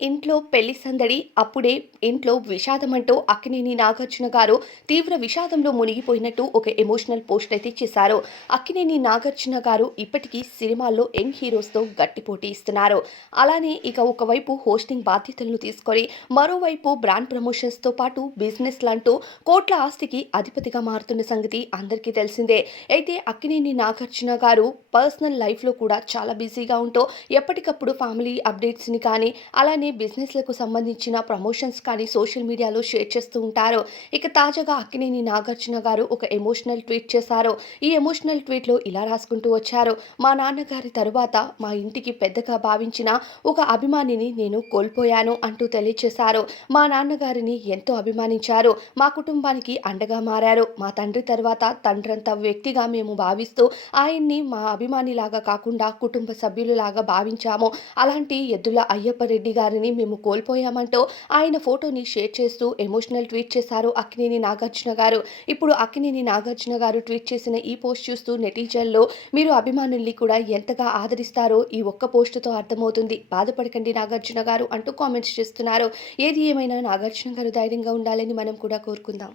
ఇంట్లో పెళ్లి సందడి అప్పుడే ఇంట్లో విషాదమంటూ అక్కినేని నాగార్జున గారు తీవ్ర విషాదంలో మునిగిపోయినట్టు ఒక ఎమోషనల్ పోస్ట్ అయితే చేశారు. అక్కినేని నాగార్జున గారు ఇప్పటికీ సినిమాల్లో యంగ్ హీరోస్తో గట్టి పోటీ ఇస్తున్నారు. అలానే ఇక ఒకవైపు హోస్టింగ్ బాధ్యతలను తీసుకొని మరోవైపు బ్రాండ్ ప్రమోషన్స్తో పాటు బిజినెస్లంటూ కోట్ల ఆస్తికి అధిపతిగా మారుతున్న సంగతి అందరికీ తెలిసిందే. అయితే అక్కినేని నాగార్జున గారు పర్సనల్ లైఫ్లో కూడా చాలా బిజీగా ఉంటూ ఎప్పటికప్పుడు ఫ్యామిలీ అప్డేట్స్ని కానీ అలానే బిజినెస్లకు సంబంధించిన ప్రమోషన్స్ కానీ సోషల్ మీడియాలో షేర్ చేస్తూ ఉంటారు. ఇక తాజాగా అక్కినేని నాగార్జున గారు ఒక ఎమోషనల్ ట్వీట్ చేశారు. ఈ ఎమోషనల్ ట్వీట్లో ఇలా రాసుకుంటూ వచ్చారు. మా నాన్నగారి తరువాత మా ఇంటికి పెద్దగా భావించిన ఒక అభిమానిని నేను కోల్పోయాను అంటూ తెలియచేశారు. మా నాన్నగారిని ఎంతో అభిమానించారు. మా కుటుంబానికి అండగా మారారు. మా తండ్రి తర్వాత తండ్రంత వ్యక్తిగా మేము భావిస్తూ ఆయన్ని మా అభిమానిలాగా కాకుండా కుటుంబ సభ్యులలాగా భావించాము. అలాంటి ఎద్దుల అయ్యప్ప రెడ్డి గారిని మేము కోల్పోయామంటూ ఆయన ఫోటోని షేర్ చేస్తూ ఎమోషనల్ ట్వీట్ చేశారు అక్కినేని నాగార్జున గారు. ఇప్పుడు అక్కినేని నాగార్జున గారు ట్వీట్ చేసిన ఈ పోస్ట్ చూస్తూ నెటిజన్లు మీరు అభిమానుల్ని కూడా ఎంతగా ఆదరిస్తారో ఈ ఒక్క పోస్టుతో అర్థమవుతుంది. బాధపడకండి నాగార్జున గారు అంటూ కామెంట్స్ చేస్తున్నారు. ఏది ఏమైనా నాగార్జున గారు ధైర్యంగా ఉండాలని మనం కూడా కోరుకుందాం.